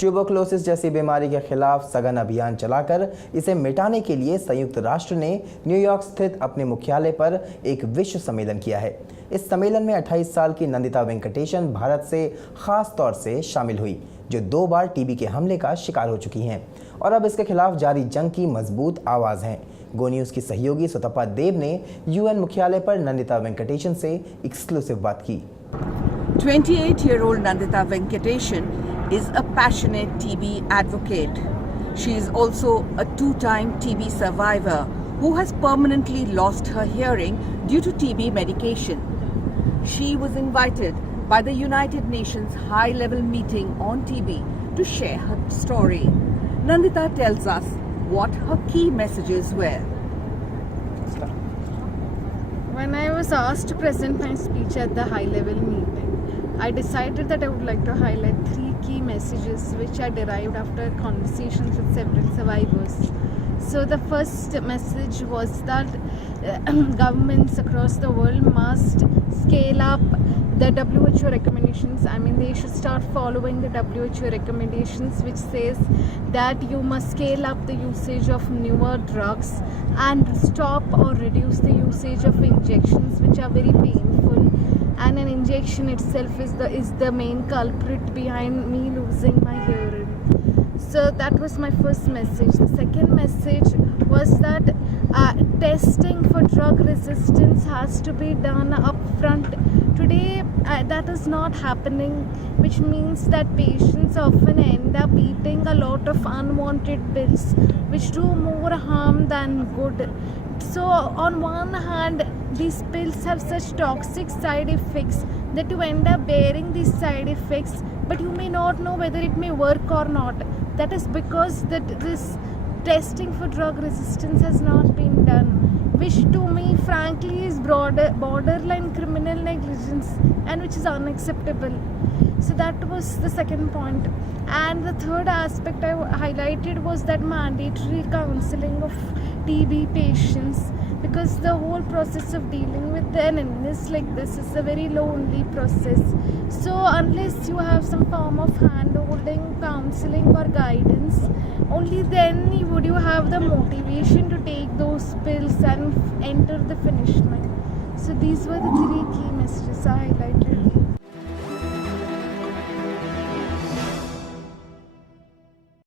Tuberculosis जैसी बीमारी के खिलाफ सघन अभियान चलाकर इसे मिटाने के लिए संयुक्त राष्ट्र ने न्यूयॉर्क स्थित अपने मुख्यालय पर एक विश्व सम्मेलन किया है। इस सम्मेलन में 28 साल की नंदिता वेंकटेशन भारत से खास तौर से शामिल हुई, जो 2 बार टीबी के हमले का शिकार हो चुकी हैं और अब इसके खिलाफ जारी जंग की मजबूत आवाज हैं। GoNews की सहयोगी सुतपा देब ने यूएन मुख्यालय पर नंदिता वेंकटेशन से एक्सक्लूसिव बात की। 28-year-old Nandita Venkatesan is a passionate TB advocate. She is also a 2-time TB survivor who has permanently lost her hearing due to TB medication. She was invited by the United Nations high-level meeting on TB to share her story. Nandita tells us what her key messages were. When I was asked to present my speech at the high-level meeting, I decided that I would like to highlight 3 key messages which I derived after conversations with several survivors. So the first message was that governments across the world must scale up the WHO recommendations. I mean, they should start following the WHO recommendations, which says that you must scale up the usage of newer drugs and stop or reduce the usage of injections, which are very painful. And an injection itself is the main culprit behind me losing my hearing. So that was my first message. The second message was that testing for drug resistance has to be done up front. Today that is not happening, which means that patients often end up eating a lot of unwanted pills which do more harm than good. So on one hand, these pills have such toxic side effects that you end up bearing these side effects, but you may not know whether it may work or not. That is because this testing for drug resistance has not been done, which to me frankly is borderline criminal negligence and which is unacceptable. So that was the second point. And the third aspect I highlighted was that mandatory counseling of TB patients, because the whole process of dealing with an illness like this is a very lonely process. So unless you have some form of hand-holding, counseling or guidance, only then would you have the motivation to take those pills and enter the finish line. So these were the 3 key messages I highlighted.